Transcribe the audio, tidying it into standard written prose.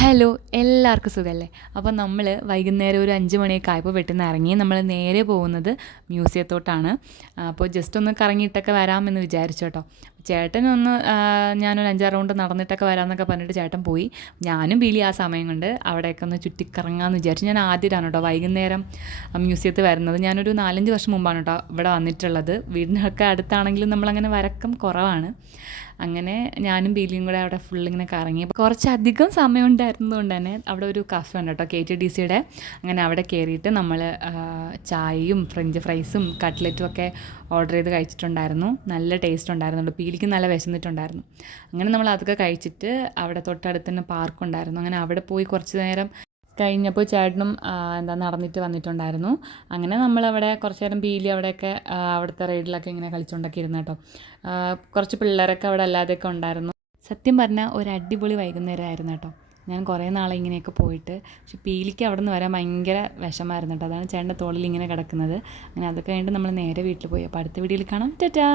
Hello എല്ലാവർക്കും സുഖമല്ലേ. അപ്പോൾ നമ്മൾ വൈകുന്നേരം ഒരു 5 മണിയൊക്കെ ആയപ്പോൾ വീട്ടിൽ നിന്ന് ഇറങ്ങി നമ്മൾ നേരെ പോകുന്നത് മ്യൂസിയത്തോട്ടാണ്. അപ്പോൾ ജസ്റ്റ് ഒന്ന് കറങ്ങിയിട്ടൊക്കെ വരാമെന്ന് വിചാരിച്ചു കേട്ടോ. ചേട്ടനൊന്ന് ഞാനൊരു 5-6 റൗണ്ട് നടന്നിട്ടൊക്കെ വരാമെന്നൊക്കെ പറഞ്ഞിട്ട് ചേട്ടൻ പോയി. ഞാനും ബിലി ആ സമയം കൊണ്ട് അവിടെയൊക്കെ ഒന്ന് ചുറ്റിക്കറങ്ങാമെന്ന് വിചാരിച്ചു. ഞാൻ ആദ്യമായിട്ടാണ് കേട്ടോ വൈകുന്നേരം മ്യൂസിയത്തിൽ വരുന്നത്. ഞാനൊരു 4-5 വർഷം മുമ്പാണ് കേട്ടോ ഇവിടെ വന്നിട്ടുള്ളത്. വീടിനൊക്കെ അടുത്താണെങ്കിലും നമ്മളങ്ങനെ വരക്കം കുറവാണ്. അങ്ങനെ ഞാനും ബീലിയും കൂടെ അവിടെ ഫുള്ളിങ്ങനെ കറങ്ങി. കുറച്ചധികം സമയം ഉണ്ടായിരുന്നതുകൊണ്ട് തന്നെ അവിടെ ഒരു കഫേ ഉണ്ട് കേട്ടോ, KTDCയുടെ. അങ്ങനെ അവിടെ കയറിയിട്ട് നമ്മൾ ചായയും ഫ്രഞ്ച് ഫ്രൈസും കട്ട്ലറ്റും ഒക്കെ ഓർഡർ ചെയ്ത് കഴിച്ചിട്ടുണ്ടായിരുന്നു. നല്ല ടേസ്റ്റ് ഉണ്ടായിരുന്നുണ്ട്. പീലിക്ക് നല്ല വിശന്നിട്ടുണ്ടായിരുന്നു. അങ്ങനെ നമ്മൾ അതൊക്കെ കഴിച്ചിട്ട് അവിടെ തൊട്ടടുത്ത് തന്നെ പാർക്കുണ്ടായിരുന്നു. അങ്ങനെ അവിടെ പോയി കുറച്ച് നേരം കഴിഞ്ഞപ്പോൾ ചേട്ടനും നടന്നിട്ട് വന്നിട്ടുണ്ടായിരുന്നു. അങ്ങനെ നമ്മളവിടെ കുറച്ച് നേരം പീലി അവിടെയൊക്കെ അവിടുത്തെ റൈഡിലൊക്കെ ഇങ്ങനെ കളിച്ചുകൊണ്ടൊക്കെ ഇരുന്നു കേട്ടോ. കുറച്ച് പിള്ളേരൊക്കെ അവിടെ അല്ലാതെയൊക്കെ ഉണ്ടായിരുന്നു. സത്യം പറഞ്ഞാൽ ഒരു അടിപൊളി വൈകുന്നേരമായിരുന്നു കേട്ടോ. ഞാൻ കുറേ നാളെ ഇങ്ങനെയൊക്കെ പോയിട്ട്, പക്ഷെ പീലിക്ക് അവിടെ നിന്ന് വരാൻ ഭയങ്കര വിഷമമായിരുന്നു കേട്ടോ. അതാണ് ചേട്ടൻ്റെ തോളിൽ ഇങ്ങനെ കിടക്കുന്നത്. അങ്ങനെ അതൊക്കെ കഴിഞ്ഞിട്ട് നമ്മൾ നേരെ വീട്ടിൽ പോയി. അപ്പോൾ അടുത്ത വീഡിയോയിൽ കാണാം. ടാറ്റാ.